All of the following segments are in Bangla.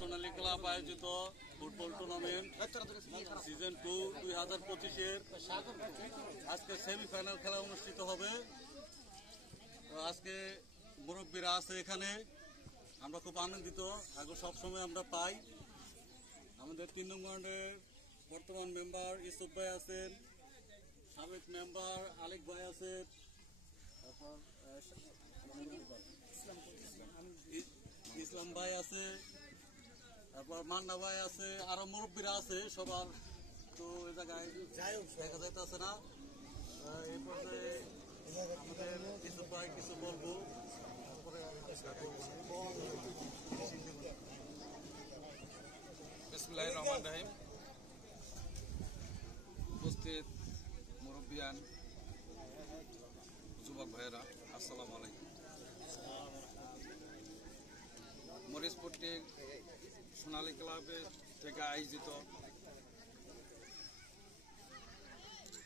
সোনালী ক্লাব আয়োজিত ফুটবল টুর্নামেন্ট সিজন 2 2025-এর আজকে সেমিফাইনাল খেলা অনুষ্ঠিত হবে। আজকে মুরব্বীরা আছে এখানে, আমরা খুব আনন্দিত। আগে সবসময় আমরা পাই। আমাদের 3 নং ওয়ার্ডের বর্তমান মেম্বার ইউসুফ ভাই আছেন, সাবেক মেম্বার আলিক ভাই আছেন, তারপর ইসলাম ভাই আছে, তারপর মান্না ভাই আছে, আরো মুরব্বীরা আছে। সবার তো এই জায়গায় দেখা যাইতেছে না। এই পর্যায়ে আমাদের ইউসুফ ভাই কিছু বলবো। বিসমিল্লাহির রহমানির রহিম। উপস্থিত মুরব্বিয়ান, যুবক ভাইয়েরা, আসসালামু আলাইকুম। মরিচপট্টি সোনালী ক্লাবের থেকে আয়োজিত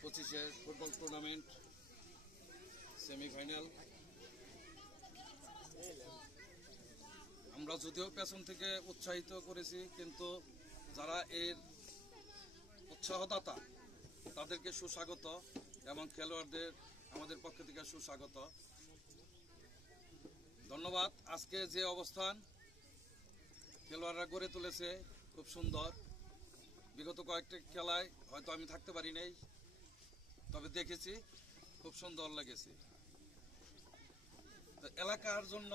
25-এর ফুটবল টুর্নামেন্ট সেমিফাইনাল। আমরা যদিও পেছন থেকে উৎসাহিত করেছি, কিন্তু যারা এর উৎসাহদাতা তাদেরকে সুস্বাগত এবং খেলোয়াড়দের আমাদের পক্ষ থেকে সুস্বাগত, ধন্যবাদ। আজকে যে অবস্থান খেলোয়াড়রা গড়ে তুলেছে খুব সুন্দর। বিগত কয়েকটি খেলায় হয়তো আমি থাকতে পারি নাই, তবে দেখেছি খুব সুন্দর লেগেছে। এলাকার জন্য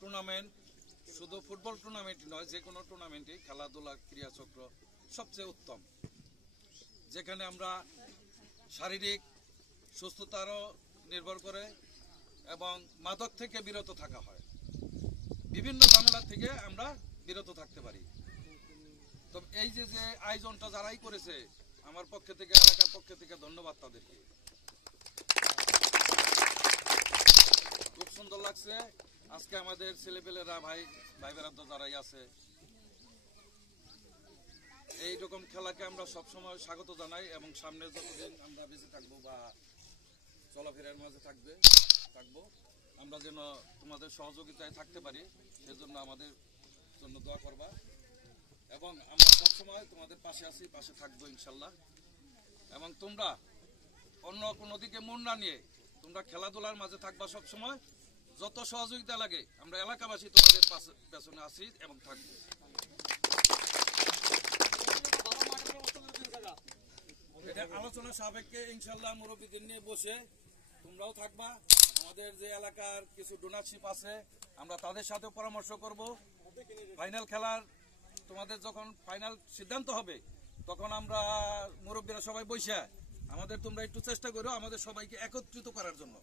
টুর্নামেন্ট শুধু ফুটবল টুর্নামেন্ট নয়, যে কোনো টুর্নামেন্টই খেলাধুলা ক্রীড়াচক্র সবচেয়ে উত্তম, যেখানে আমরা শারীরিক সুস্থতারও নির্ভর করে এবং মাদক থেকে বিরত থাকা হয়, বিভিন্ন ঝামেলা থেকে আমরা বিরত থাকতে পারি। তো এই যে আয়োজনটা যারাই করেছে, আমার পক্ষ থেকে, এলাকার পক্ষ থেকে ধন্যবাদ তাদেরকে। খুব সুন্দর লাগছে আজকে আমাদের ছেলেপেলেরা, ভাই বেরাদ্দ যারাই আছে, এইরকম খেলাকে আমরা সবসময় স্বাগত জানাই এবং সামনে যতদিন আমরা বেঁচে থাকবো বা চলাফেরার মাঝে থাকবো, আমরা যেন তোমাদের সহযোগিতায় থাকতে পারি, সেজন্য আমাদের জন্য দোয়া করবা এবং আমরা সবসময় তোমাদের পাশে আছি, পাশে থাকবো ইনশাল্লাহ। এবং তোমরা অন্য কোনো দিকে মন না নিয়ে তোমরা খেলাধুলার মাঝে থাকবা সবসময়। যত সহযোগিতা লাগে আমরা এলাকাবাসী তোমাদের পেছনে আছি এবং থাকবো। এটা আলোচনা সাপেক্ষে ইনশাল্লাহ মুরব্বীদের নিয়ে বসে তোমরাও থাকবা। আমাদের যে এলাকার কিছু ডোনারশিপ আছে, আমরা তাদের সাথে পরামর্শ করব। ফাইনাল খেলার তোমাদের যখন ফাইনাল সিদ্ধান্ত হবে, তখন আমরা মুরব্বীরা সবাই বইসা আমাদের, তোমরা একটু চেষ্টা করো আমাদের সবাইকে একত্রিত করার জন্য।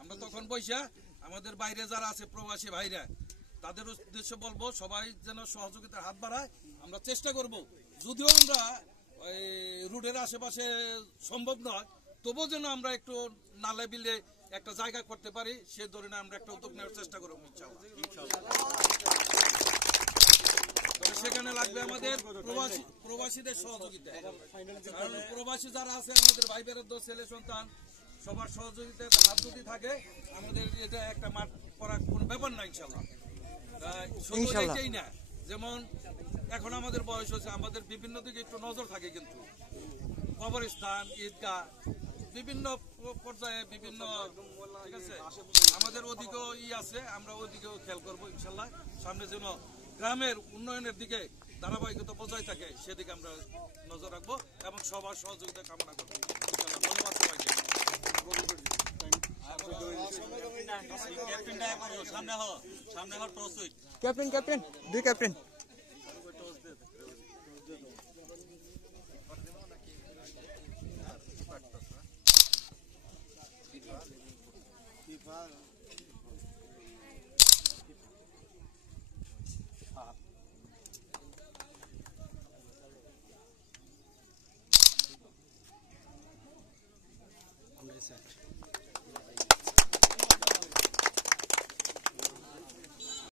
আমরা তখন বইসা আমাদের বাইরে যারা আছে প্রবাসী ভাইরা, তাদের উদ্দেশ্যে বলবো সবাই যেন সহযোগিতার হাত বাড়ায়। আমরা চেষ্টা করব, যদিও আমরা রোডের আশেপাশে সম্ভব নয়, তবুও যেন আমরা একটু নালে বিলে একটা জায়গা করতে পারি, সে ধরনের আমরা একটা উদ্যোগ নেওয়ার চেষ্টা করবো ইনশাআল্লাহ। সেখানে লাগবে আমাদের প্রবাসীদের সহযোগিতা, কারণ প্রবাসী যারা আছে আমাদের ভাই বেরাদ্দ, ছেলে সন্তান, সবার সহযোগিতায় হাত যদি থাকে, আমাদের এটা একটা মাঠ করার কোনো ব্যাপার না ইনশাআল্লাহ। শুধু এটাই না, যেমন এখন আমাদের বয়স হচ্ছে, আমাদের বিভিন্ন দিকে একটু নজর থাকে, কিন্তু কবরস্থান, ঈদগাহ, বিভিন্ন পর্যায়ে বিভিন্ন, ঠিক আছে, আমাদের ওদিকেও আছে, আমরা ওদিকেও খেয়াল করবো ইনশাল্লাহ। সামনে যেন গ্রামের উন্নয়নের দিকে ধারাবাহিকতা বজায় থাকে, সেদিকে আমরা নজর রাখবো এবং সবার সহযোগিতা কামনা করবো ইনশাল্লাহ। ধন্যবাদ সবাইকে। ক্যাপ্টেন, সামনে হওয়ার টস। ক্যাপ্টেন, দুই ক্যাপ্টেন।